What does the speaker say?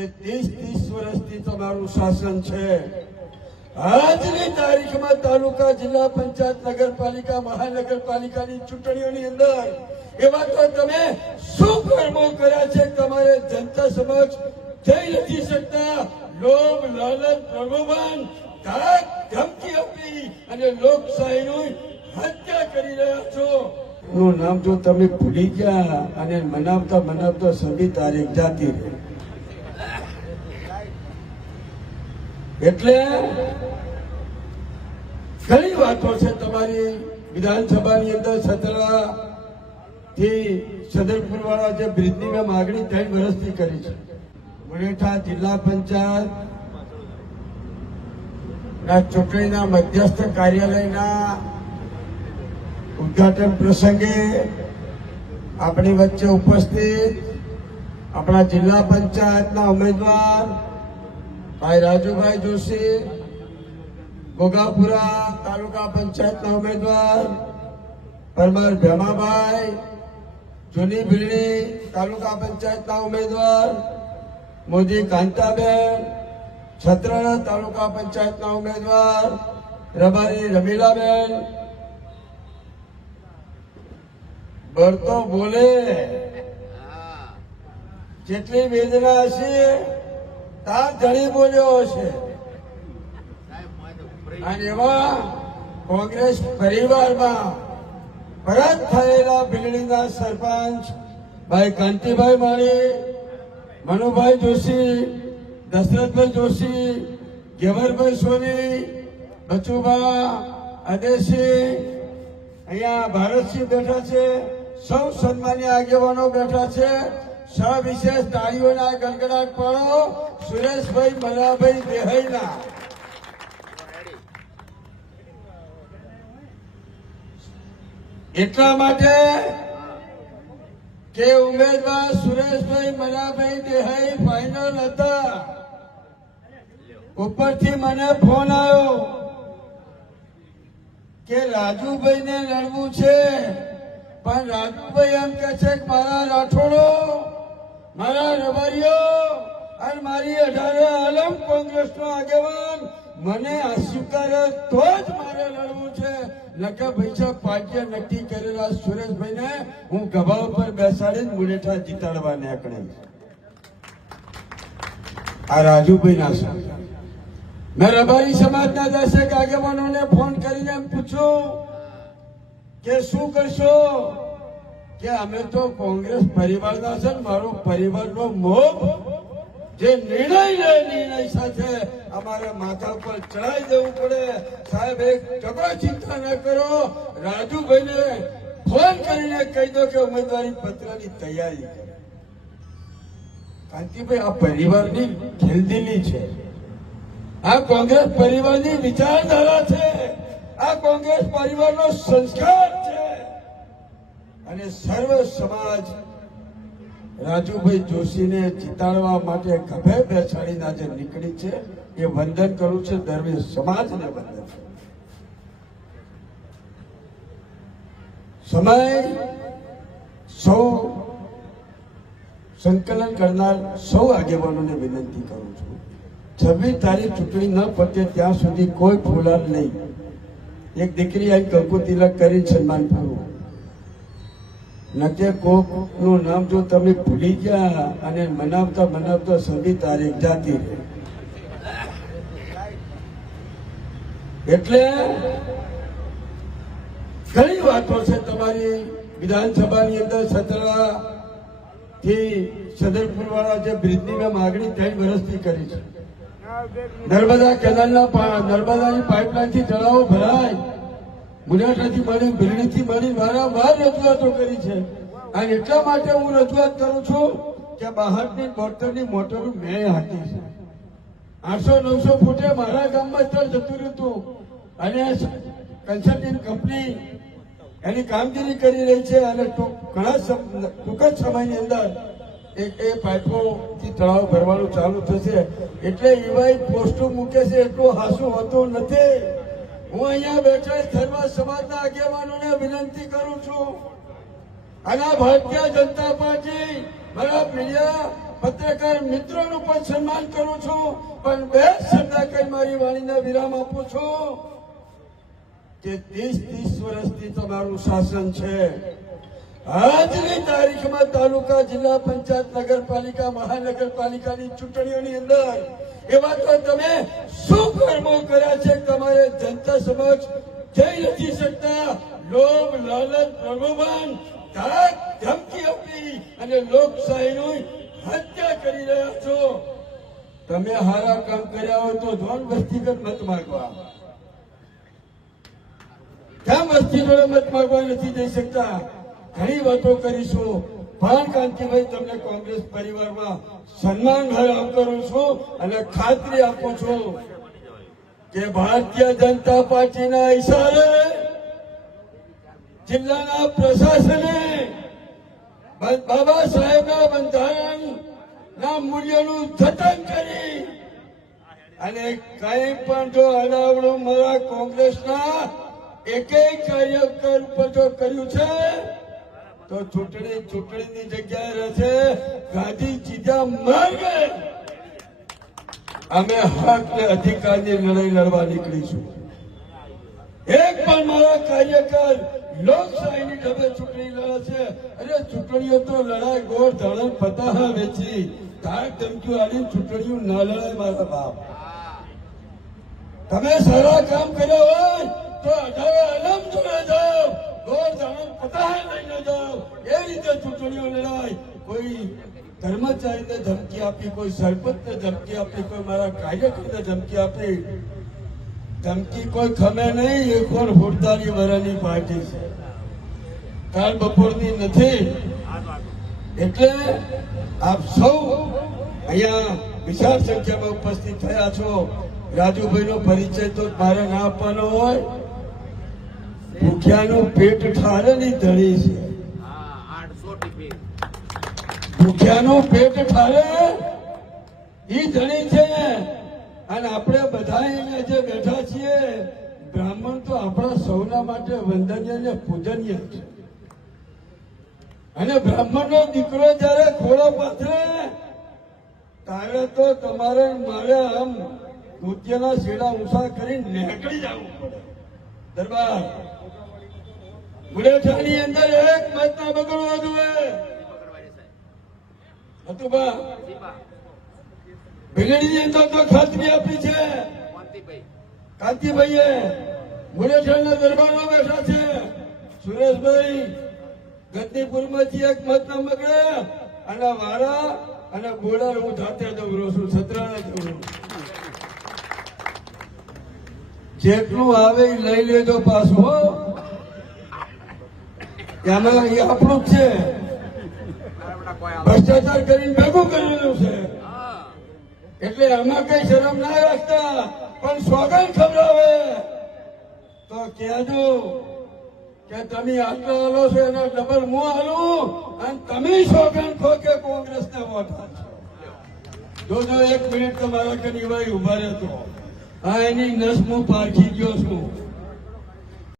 કે 30 વર્ષથી તમારું શાસન છે। આજની તારીખમાં તાલુકા, જિલ્લા પંચાયત, નગરપાલિકા, મહાનગરપાલિકાની ચૂંટણીઓની અંદર એવા તો તમે શું કર્મો કર્યા છે તમારે જનતા સમક્ષ જઈ નથી શકતા। લોભ, લાલચ, પ્રલોભન, ધાક ધમકી આપી અને લોકશાહીનું હત્યા કરી રહ્યા છો। નું નામ જો તમે ભૂલી ગયા અને મનાવતા મનાવતા સભી તારીખ જાતી રહે। એટલે ઘણી વાતો છે તમારી વિધાનસભાની અંદર સતરા થી સદરપુર વાળા જે બ્રિજની મેં માગણી 3 વર્ષથી કરી છે। મુનેઠા જિલ્લા પંચાયત ના ચૂંટણીના મધ્યસ્થ કાર્યાલયના ઉદ્ઘાટન પ્રસંગે આપણી વચ્ચે ઉપસ્થિત આપણા જિલ્લા પંચાયતના ઉમેદવાર ભાઈ રાજુભાઈ જોશી, ગોગાપુરા તાલુકા પંચાયતના ઉમેદવાર પરમાર ભેમાભાઈ, જૂની ભીલડી તાલુકા પંચાયતના ઉમેદવાર મોદી કાંતાબેન, છત્રાણા તાલુકા પંચાયતના ઉમેદવાર રબારી રમીલાબેન, બરતો બોલે જેટલી વેદના હશે તાર ધણી બોલ્યો હશે। અને એવા કોંગ્રેસ પરિવારમાં પરત થયેલા ભીલડીના સરપંચ ભાઈ કાંતિભાઈ માળી, મનુભાઈ જોશી, દશરથભાઈ જોશી, ગેવરભાઈ સોની, બચુભા અદેશી, અહીંયા ભારતસિંહ બેઠા છે, સૌ સન્માનીય આગેવાનો બેઠા છે। સવિશેષ તાળીઓના ગડગડાટ પાડો સુરેશભાઈ મલાભાઈ દેહાઈના। એટલા માટે કે ઉમેદવાર સુરેશભાઈ મલાભાઈ દેહાઈ ફાઇનલ હતા। ઉપરથી મને ફોન આવ્યો કે રાજુભાઈ ને લડવું છે, પણ રાજુભાઈ એમ કે છે કે મારા રાઠોડો, મારા રબારીઓ અને મારી 18 આલમ કોંગ્રેસનો આગેવાન મને સ્વીકારે તો જ મારે લડવું છે। નકે પૈસા પાટિયા નક્કી કરેલા સુરેશભાઈને હું ગભા ઉપર બેસાડીને મુનેઠા જીતાડવા નીકળે। આ રાજુભાઈ ના છે। મેં રબારી સમાજના દર્શક આગેવાનોને ફોન કરીને એમ પૂછ્યું કે શું કરશો? કે અમે તો કોંગ્રેસ પરિવારના છે, મારો પરિવારનો મોહ જે નિર્ણય સાથે અમારે માથા પર ચડાવી દેવું પડે। સાહેબ એક ટકો ચિંતા ન કરો, રાજુભાઈને ફોન કરીને કહી દો કે ઉમેદવારી પત્રની તૈયારી કરે। કાંતિભાઈ આ પરિવારની ખેલદિલી છે, આ કોંગ્રેસ પરિવારની વિચારધારા છે, આ કોંગ્રેસ પરિવારનો સંસ્કાર છે અને સર્વ સમાજ રાજુભાઈ જોશીને જીતાડવા માટે ગભે બેસાડીને આજે નીકળી છે। એ વંદન કરું છું, દરવી સમાજને વંદન। સમય સૌ સંકલન કરનાર સૌ આગેવાનોને વિનંતી કરું છું, 26 તારીખ ચૂંટણી ન પતે ત્યાં સુધી કોઈ ફુલાર નહીં। એક દીકરી આવી કંકુ તિલક કરી સન્માન કરવું, નકે કોક નું નામ જો તમે ભૂલી ગયા અને મનાવતા મનાવતા સભી તારીખ જાતી રહે। એટલે ઘણી વાતો છે તમારી વિધાનસભાની અંદર સતરા થી સદરપુર વાળા જે બ્રિજની મેં માગણી 3 વર્ષથી કરી છે। નર્મદા કેનાલના નર્મદાની પાઇપલાઇન થી તળાવો ભરાય, મુનેઠાથી મળી, ભીલડીથી મળી વારંવાર રજૂઆતો કરી છે। અને એટલા માટે હું રજૂઆત કરું છું કે બહારની મોટરની મોટરો મેં હાકી છે। 800-900 ફૂટે મારા ગામમાં સ્થળ જતું રહ્યું અને કન્સલ્ટિંગ કંપની એની કામગીરી કરી રહી છે અને ઘણા ટૂંક જ સમયની અંદર એ પાઇપો થી તળાવ ભરવાનું ચાલુ થશે। એટલે એવા પોસ્ટો મૂકે છે એટલું હાસું હોતું નથી। હું અહીંયા બેઠા સર્વ સમાજના આગેવાનોને વિનંતી કરું છું અને ભારતીય જનતા પાર્ટી મારા મીડિયા પત્રકાર મિત્રોનું પણ સન્માન કરું છું, પણ બે શબ્દ કઈ મારી વાણીને વિરામ આપું છું કે 30 વર્ષથી તમારું શાસન છે. આજની તારીખમાં તાલુકા, જિલ્લા પંચાયત, નગરપાલિકા, મહાનગરપાલિકાની ચૂંટણીઓની અંદર એવા તો તમે શું કર્મો કર્યા છે તમારે જનતા સમક્ષ જઈ નથી શકતા. લોભ, લાલચ, પ્રલોભન, ધાક ધમકી આપી અને લોકશાહીનું હત્યા કરી રહ્યા છો. તમે સારા કામ કર્યા હોય તો ધોન વસ્તીગત મત માંગવા, કેમ વસ્તી જોડે મત માંગવા નથી જઈ શકતા? ઘણી વાતો કરીશું, પણ કાંતિભાઈ તમને કોંગ્રેસ પરિવારમાં સન્માન કરું છું અને ખાતરી આપું છું કે ભારતીય જનતા પાર્ટીના ઈશારે જિલ્લાના પ્રશાસને બાબા સાહેબના બંધારણના મૂલ્યોનું જતન કરી અને કઈ પણ જો અડાવડું મારા કોંગ્રેસના એક કાર્યકર ઉપર જો કર્યું છે તો ચૂંટણીની જગ્યાએ રહેશે ગાંધી સીધા માર્ગે અમે હક ને અધિકારની લડાઈ લડવા નીકળીશું. એક પણ મારા કાર્યકર લોકશાહીની ઢબે ચૂંટણી લડશે. અરે ચૂંટણીઓ તો લડાય ગોળ ધડક ફતાહા વેચી ધાક ધમકીઓ આલી ચૂંટણીઓ ના લડાય મારા બાપ. તમે સારા કામ કર્યા હોય તો 18 અલમ જોડે જાઓ, ગોળ ધડક ફતાહા લઈને જાઓ. એ રીતે ચૂંટણીઓ લડાય. કોઈ કર્મચારીને ધમકી આપી, કોઈ સરપંચને ધમકી આપી, કોઈ મારા કાર્યકરને ધમકી આપી, ધમકી કોઈ ખમે નહીં. એ કોણ 48 વર્ષની પાર્ટી છે, કાલ બપોરની નથી. એટલે આપ સૌ અહીંયા વિશાળ સંખ્યામાં ઉપસ્થિત થયા છો. રાજુભાઈનો પરિચય તો મારે ના આપવાનો હોય. ભૂખ્યાનું પેટ ઠારેની ધણી છે, ભૂખ્યાનું પેટ ઠારે ઈ ધણી છે. અને આપણે બધા અહીંયા જે બેઠા છીએ બ્રાહ્મણ તો આપણા સૌના માટે વંદનીય અને પૂજનીય છે. અને બ્રાહ્મણનો દીકરો જયારે ખોળો પાથરે ત્યારે તો તમારે મારે આમ નૃત્યના શેડા ઊંચા કરીને નીકળી જવું પડે. દરબાર મુલેઠાની અંદર એક મત ના બગડવા જોઈએ હતું બા. ભીલડીની અંદર તો ખાતરી આપી છે કાંતિભાઈએ. મુલેઠાના દરબારમાં બેઠા છે સુરેશભાઈ. ગદનીપુરમાંથી એક મત ના બગડે અને વારા અને બોડા હું જાતે જવરો છું, સત્રાના જવરો. જેટલું આવે એ લઈ લેજો પાછું. એમાં એ આપણું જ છે. ભ્રષ્ટાચાર કરીને ભેગું કરેલું છે એટલે આમાં કઈ શરમ ના રાખતા. પણ સોગંદ ખવડાવે તો કહેજો કે તમે આટલા હાલો છો એના ડબલ હું હાલું અને તમે સોગંદ ખો કે કોંગ્રેસને વોટ આપશો. જોજો 1 મિનિટ તમારા કની ભાઈ ઉભા રહેતો. આ એની નસ હું પારખી ગયો છું.